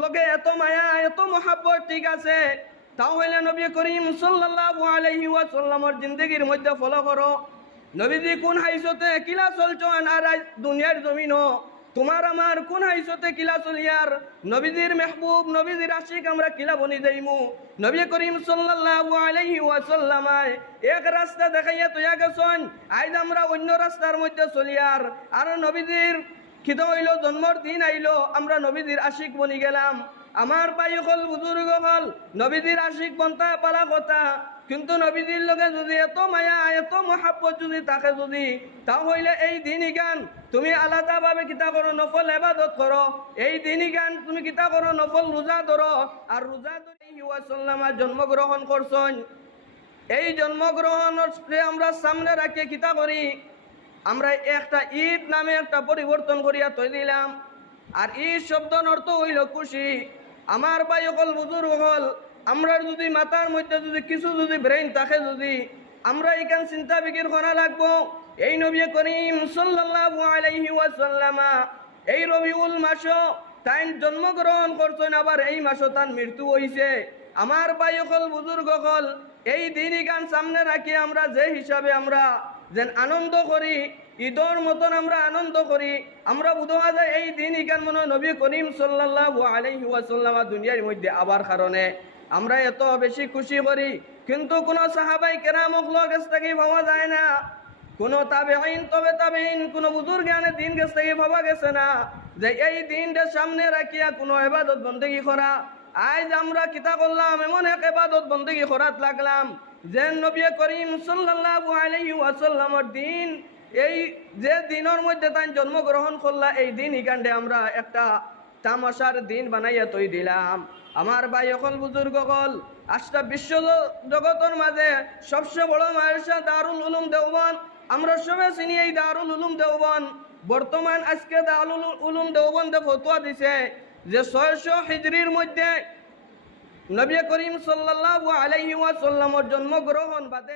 লগে এত মায়া এত মহাব্বত ঠিক আছে, তাহলে নবী করিম সাল্লাল্লাহু আলাইহি ওয়াসাল্লামের জিন্দেগির মধ্যে ফলো করো। নবীজি কোন হাইসতে কিলা চলছেন আর দুনিয়ার জমিনও তোমার আমার কোন হাইসতে কিলা চলিয়ার নবীজির মেহবুব নবীজির আশিক আমরা কিলা বনি যাইমু। নবী করিম সাল্লাল্লাহু আলাইহি ওয়াসাল্লাম এক রাস্তা দেখাইয়া তৈয়া গেছেন, আজ আমরা অন্য রাস্তার মধ্যে চলিয়ার। আর নবীজির খিদা হইল জন্মর দিন আইলো, আমরা নবীজির আশিক বনি গেলাম। আমার ভাই হল বুজুর্গ হল নবীজির আশিক বনতা পালা কথা, কিন্তু নবীজির লগে যদি এত মায়া এত মহাব্বত যদি থাকে যদি, তা হইলে এই দিনই গান তুমি আলাদাভাবে কিতা করো, নফল ইবাদত করো। এই দিনই গান তুমি কিতা করো, নফল রোজা ধরো। আর রোজা ধরে ওয়াসাল্লামার জন্মগ্রহণ করছেন। এই জন্মগ্রহণের আমরা সামনে রাখি কিতা করি, আমরা একটা ঈদ নামে একটা পরিবর্তন করিয়া তৈরি দিলাম। আর ঈদ শব্দর অর্থ হইল খুশি। আমার ভাই হল বুজুর্গ হল, আমরা যদি মাথার মধ্যে যদি কিছু যদি ব্রেইন থাকে যদি, আমরা এখান চিন্তা বিকির করা লাগবো। এই নবী করিম সাল্লাল্লাহু আলাইহি ওয়াসাল্লাম এই রবিউল মাস তাই জন্মগ্রহণ করছেন, আবার এই মাসও তার মৃত্যু হইছে। আমার ভাই হল বুজুর্গ হল, এই দিনই গান সামনে রাখি আমরা যে হিসাবে আমরা যেন আনন্দ করি, ঈদর মতন আমরা আনন্দ করি। আমরা বুঝা যায় এই দিনই গান মনে নবী করিম সাল্লাল্লাহু আলাইহি ওয়াসাল্লাম দুনিয়ার মধ্যে আবার কারণে আমরা এত বেশি খুশি করি। কিন্তু কোন সাহাবাই কেরামক লোক কাছ থেকে পাওয়া যায় না, কোন তাবেঈন তবে তাবেঈন কোন বুজুর্গানের দিন কাছ থেকে পাওয়া গেছে না যে এই দিনটা সামনে রাখিয়া কোনো ইবাদত বন্দেগি করা। আজ আমরা কিতা করলাম, এমন এক ইবাদত বন্দেগি করাত লাগলাম যে নবী করিম সাল্লাল্লাহু আলাইহি ওয়াসাল্লামের দিন, এই যে দিনের মধ্যে তাই জন্মগ্রহণ করলা, এই দিন ইকান্ডে আমরা একটা তামাশার দিন বানাইয়া তৈ দিলাম। আমার ভাই অকল বুজুর্গ হল, আজটা বিশ্ব জগতের মাঝে সবচেয়ে বড় মাদ্রাসা দারুল উলুম দেওবন্দ, আমরা সবাই চিনি এই দারুল উলুম দেওবন্দ। বর্তমান আজকে দারুল উলুম দেওবন্দে ফতোয়া দিছে যে 600 হিজরির মধ্যে নবী করিম সাল্লাল্লাহু আলাইহি ওয়াসাল্লামের জন্মগ্রহণ বাদে